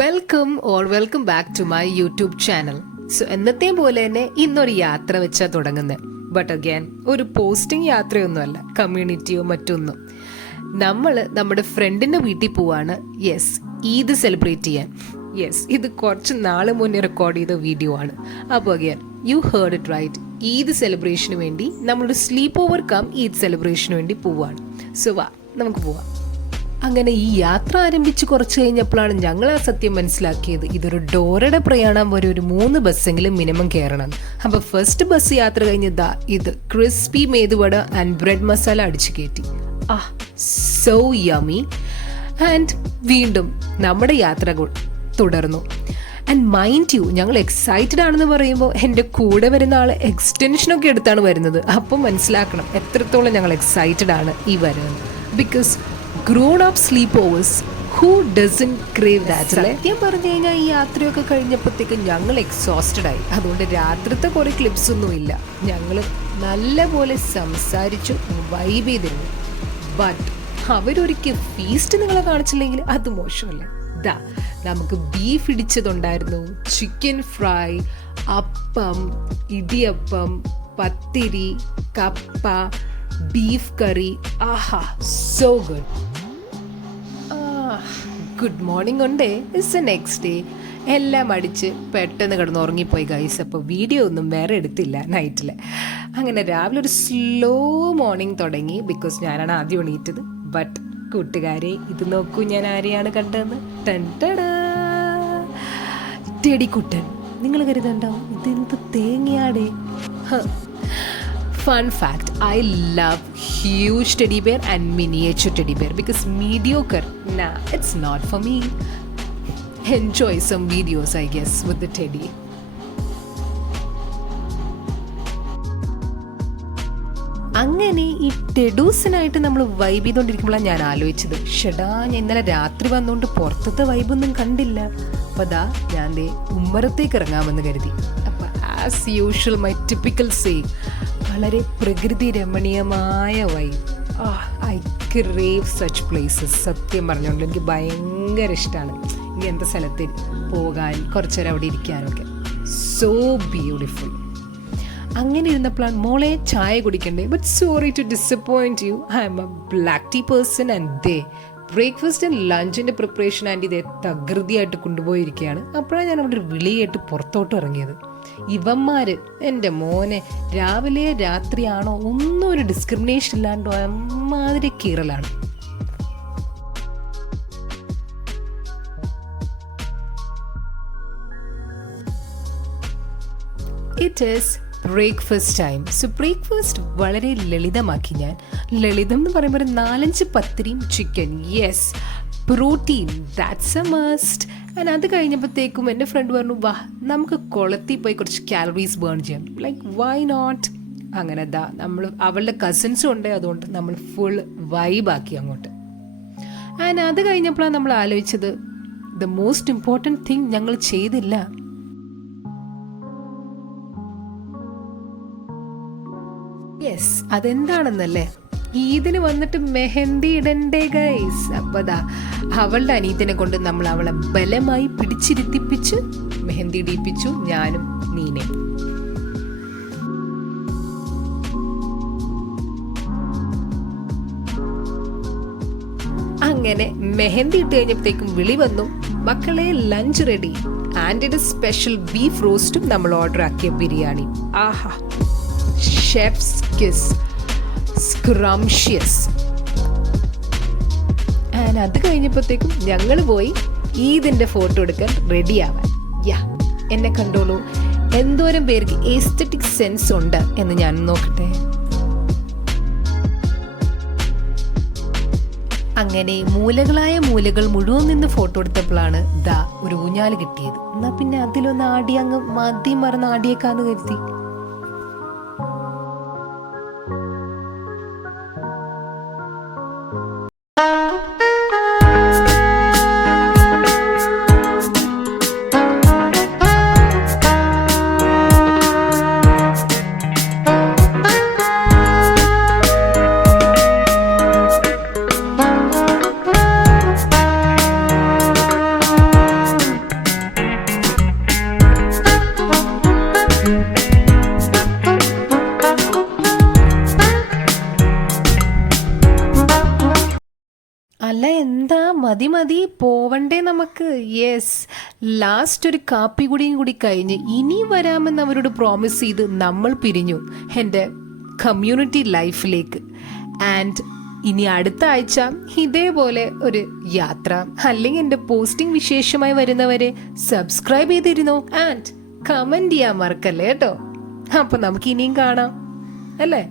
Welcome back to my YouTube channel. So എന്നത്തെയും പോലെ തന്നെ ഇന്നൊരു യാത്ര വെച്ചാൽ തുടങ്ങുന്നത്. ബട്ട് അഗൈൻ ഒരു പോസ്റ്റിംഗ് യാത്രയൊന്നുമല്ല, കമ്മ്യൂണിറ്റിയോ മറ്റൊന്നും. നമ്മൾ നമ്മുടെ ഫ്രണ്ടിൻ്റെ വീട്ടിൽ പോവാണ്. യെസ്, ഈദ് സെലിബ്രേറ്റ് ചെയ്യാൻ. യെസ്, ഇത് കുറച്ച് നാൾ മുന്നേ റെക്കോർഡ് ചെയ്ത വീഡിയോ ആണ്. അപ്പോൾ again you heard it right. Eid സെലിബ്രേഷന് വേണ്ടി നമ്മളൊരു സ്ലീപ്പ് ഓവർ കം ഈദ് സെലിബ്രേഷന് വേണ്ടി പോവാണ്. സോ വാ, നമുക്ക് പോവാം. അങ്ങനെ ഈ യാത്ര ആരംഭിച്ച് കുറച്ച് കഴിഞ്ഞപ്പോഴാണ് ഞങ്ങൾ ആ സത്യം മനസ്സിലാക്കിയത്. ഇതൊരു ഡോറയുടെ പ്രയാണം വരെ ഒരു 3 ബസ്സെങ്കിലും മിനിമം കയറണം. അപ്പോൾ ഫസ്റ്റ് ബസ് യാത്ര കഴിഞ്ഞതാ ഇത് ക്രിസ്പി മേതുവട ആൻഡ് ബ്രെഡ് മസാല അടിച്ചു കയറ്റി. So yummy. ആൻഡ് വീണ്ടും നമ്മുടെ യാത്ര തുടർന്നു. ആൻഡ് മൈൻഡ് യു, ഞങ്ങൾ എക്സൈറ്റഡ് ആണെന്ന് പറയുമ്പോൾ എൻ്റെ കൂടെ വരുന്ന ആൾ എക്സ്റ്റൻഷനൊക്കെ എടുത്താണ് വരുന്നത്. അപ്പം മനസ്സിലാക്കണം എത്രത്തോളം ഞങ്ങൾ എക്സൈറ്റഡ് ആണ് ഈ വരുന്നത്. Because grown up sleepovers, who doesn't crave that? സത്യം പറഞ്ഞു കഴിഞ്ഞാൽ ഈ യാത്രയൊക്കെ കഴിഞ്ഞപ്പോഴത്തേക്ക് ഞങ്ങൾ എക്സോസ്റ്റഡ് ആയി. അതുകൊണ്ട് രാത്രിത്തെ കുറേ ക്ലിപ്സ് ഒന്നുമില്ല. ഞങ്ങൾ നല്ലപോലെ സംസാരിച്ചു, വൈബ് ചെയ്തിരുന്നു. ബട്ട് അവരൊരിക്കൽ ഫീസ്റ്റ് നിങ്ങളെ കാണിച്ചില്ലെങ്കിൽ അത് മോശമല്ല. നമുക്ക് ബീഫ് ഇടിച്ചതുണ്ടായിരുന്നു, ചിക്കൻ ഫ്രൈ, അപ്പം, ഇടിയപ്പം, പത്തിരി, കപ്പ, ബീഫ് കറി. സോ ഗുഡ് മോർണിംഗ് ഉണ്ടേ. It's A next day. എല്ലാം അടിച്ച് പെട്ടെന്ന് കിടന്ന് ഉറങ്ങിപ്പോയി ഗൈസ്. അപ്പോൾ വീഡിയോ ഒന്നും വേറെ എടുത്തില്ല നൈറ്റിൽ. അങ്ങനെ രാവിലെ ഒരു സ്ലോ മോർണിംഗ് തുടങ്ങി. ബിക്കോസ് ഞാനാണ് ആദ്യം എണീറ്റത്. ബട്ട് കൂട്ടുകാരെ, ഇത് നോക്കൂ, ഞാൻ ആരെയാണ് കണ്ടതെന്ന്. ടെഡിക്കുട്ടൻ. നിങ്ങൾ കരുതണ്ടാവും ഇതെന്ത് തേങ്ങയാടേ. Fun fact, I love huge teddy bear and miniature teddy bear because mediocre, it's not for me. Enjoy some videos, I guess, with the teddy. അങ്ങനെ ഈ ടെഡൂസിനായിട്ട് നമ്മൾ വൈബ് ചെയ്തുകൊണ്ടിരിക്കുമ്പോഴാണ് ഞാൻ ആലോചിച്ചത്, ഞാൻ ഇന്നലെ രാത്രി വന്നുകൊണ്ട് പുറത്തത്തെ വൈബൊന്നും കണ്ടില്ല. അപ്പോൾ ഞാൻ ഉമ്മറത്തേക്ക് ഇറങ്ങാമെന്ന് കരുതി. അപ്പോൾ as usual my typical same, വളരെ പ്രകൃതി രമണീയമായ vibe. I crave such places. സത്യം പറഞ്ഞുകൊണ്ട് എനിക്ക് ഭയങ്കര ഇഷ്ടമാണ് ഇങ്ങനത്തെ സ്ഥലത്ത് പോകാൻ, കുറച്ചേരം അവിടെ ഇരിക്കാനൊക്കെ. So beautiful. അങ്ങനെ ഇരുന്നപ്പോഴാണ് മോളെ ചായ കുടിക്കണ്ടേ. But sorry to disappoint you, I am a black tea person and breakfast and ലഞ്ചിൻ്റെ പ്രിപ്പറേഷൻ ആൻഡ് ഇതേ തകൃതിയായിട്ട് കൊണ്ടുപോയിരിക്കുകയാണ്. അപ്പോഴാണ് ഞാൻ അവിടെ ഒരു വിളിയായിട്ട് പുറത്തോട്ട് ഇറങ്ങിയത്. ഇവന്മാർ എൻ്റെ മോനെ രാവിലെ രാത്രിയാണോ ഒന്നും ഒരു ഡിസ്ക്രിമിനേഷൻ ഇല്ലാണ്ടോ അമ്മാതിരി കീറലാണ്. It is breakfast time. So breakfast വളരെ ലളിതമാക്കി ഞാൻ. ലളിതം എന്ന് പറയുമ്പോൾ 4-5 പത്തിരിയും chicken. Yes, protein, that's a must. And അത് കഴിഞ്ഞപ്പോഴത്തേക്കും എൻ്റെ ഫ്രണ്ട് പറഞ്ഞു, വാ നമുക്ക് കുളത്തിൽ പോയി കുറച്ച് കാലറീസ് ബേൺ ചെയ്യാം. Like why not. അങ്ങനെ നമ്മൾ അവളുടെ കസിൻസും ഉണ്ട്, അതുകൊണ്ട് നമ്മൾ ഫുൾ വൈബാക്കി അങ്ങോട്ട്. ആൻഡ് അത് കഴിഞ്ഞപ്പോഴാണ് നമ്മൾ ആലോചിച്ചത്, ദ മോസ്റ്റ് ഇമ്പോർട്ടൻറ്റ് തിങ് ഞങ്ങൾ ചെയ്തില്ല. യെസ്, അതെന്താണെന്നല്ലേ, ഈദിന് വന്നിട്ട് മെഹന്തി ഇടണ്ടേ ഗൈസ്. അപ്പൊ അവളുടെ അനീത്തിനെ കൊണ്ട് നമ്മൾ അവളെ ബലമായി പിടിച്ചിരുത്തിപ്പിച്ച് മെഹന്തി ഇടിപ്പിച്ചു, ഞാനും നീനെ. അങ്ങനെ മെഹന്തി ഇട്ട് കഴിഞ്ഞപ്പോഴത്തേക്കും വിളി വന്നു, മക്കളെ lunch ready. And special beef റോസ്റ്റും നമ്മൾ ഓർഡർ ആക്കിയ biryani. Chef's kiss, scrumptious. And അത് കഴിഞ്ഞപ്പോഴത്തേക്കും ഞങ്ങൾ പോയി ഈദിൻ്റെ ഫോട്ടോ എടുക്കാൻ റെഡിയാവാൻ. എന്നെ കണ്ടോളൂ, എന്തോരം പേർക്ക് എസ്തെറ്റിക് സെൻസ് ഉണ്ട് എന്ന് ഞാൻ നോക്കട്ടെ. അങ്ങനെ മൂലകളായ മൂലകൾ മുഴുവൻ നിന്ന് ഫോട്ടോ എടുത്തപ്പോഴാണ് ഒരു ഊഞ്ഞാല് കിട്ടിയത്. എന്നാ പിന്നെ അതിലൊന്ന് ആടി അങ്ങ് മതി മറന്ന് ആടിയേക്കാന്ന് കരുതി. എന്താ മതി മതി പോവണ്ടേ നമുക്ക്? യെസ്, ലാസ്റ്റ് ഒരു കാപ്പി കുടിയും കൂടി കഴിഞ്ഞ് ഇനി വരാമെന്ന് അവരോട് പ്രോമിസ് ചെയ്ത് നമ്മൾ പിരിഞ്ഞു എൻ്റെ കമ്മ്യൂണിറ്റി ലൈഫിലേക്ക്. ആൻഡ് ഇനി അടുത്ത ആഴ്ച ഇതേപോലെ ഒരു യാത്ര അല്ലെങ്കിൽ എൻ്റെ പോസ്റ്റിംഗ് വിശേഷമായി വരുന്നവരെ സബ്സ്ക്രൈബ് ചെയ്തിരുന്നോ ആൻഡ് കമൻറ്റ് ചെയ്യാൻ മറക്കല്ലേ കേട്ടോ. അപ്പം നമുക്ക് ഇനിയും കാണാം അല്ലേ?